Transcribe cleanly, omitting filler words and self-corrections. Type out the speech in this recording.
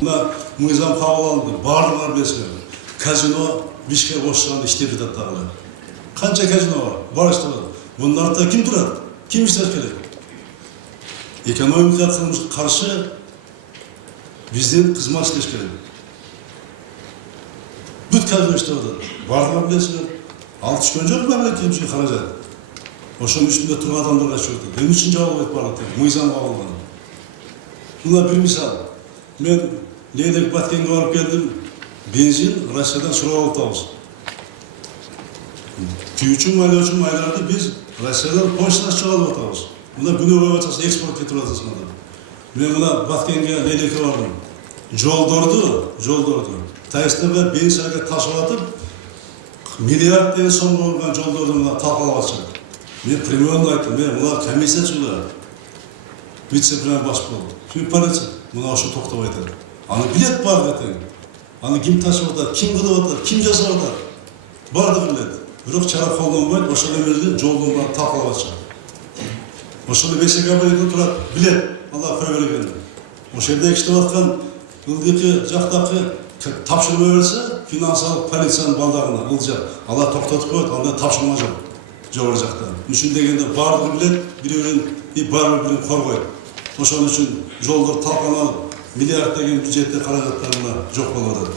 Мына мыйзам кабыл алынды, барлыгы билесиңер. Казино Бишкек ошчугунда иштеп жатат дагы. Канча казино бар иштеп жатат. Мунун артында ким турат? Ким иштеп келет? Экономика кылмышка каршы биздин кызмат иштеш керек. Бүт казино иштеп жатат. Барлыгы билесиңер. Ал түшкөн жок мамлекеттин үчүн каражат. Ошонун үстүндө турган адамдарга түшүп жатат. Эмне үчүн жабылып кетип барат? Мыйзам кабылган. Мына бир мисал. Мен Лейдек Баткенге барып келдим. Бензин Россиядан сурап алып атабыз. Күйүүчү майларды биз Россиядан почтадан чыгарып атабыз. Мына күнөө боюнча экспорт кетип атабыз. Мен мына Баткенге Лейдекке бардым. Жолдорду Таистебе бензинге ташып атып, миллиардден сом болгон жолдорду мына талкалап атышат. Мен премьерге айттым, мен мына комиссиячылар вице-премьер баш болду. Түп полиция мына ошо токтоп айтат. Аны билет бар детең. Аны ким ташып атат, ким кылып атат, ким жасап атат. Бардыгы билет. Бирок чара колдонбойт, ошол эмелерди жолдун баарын талкалап атышат. Ошол бесек абайда турат, билет. Алла кое берген. Ошол жерде иштеп аткан ылдыйкы жактакы тапшырма берсе, финансалык полициянын балдарына ылжак. Алар токтотуп коет, анда тапшырма жок. Жогору жактан. Үчүн дегенде бардыгы билет, бирөөнүн баарын коргойт. Ошон үчүн жолдор талканалып, миллиард деген бюджетте каражаттар жок болуп атат.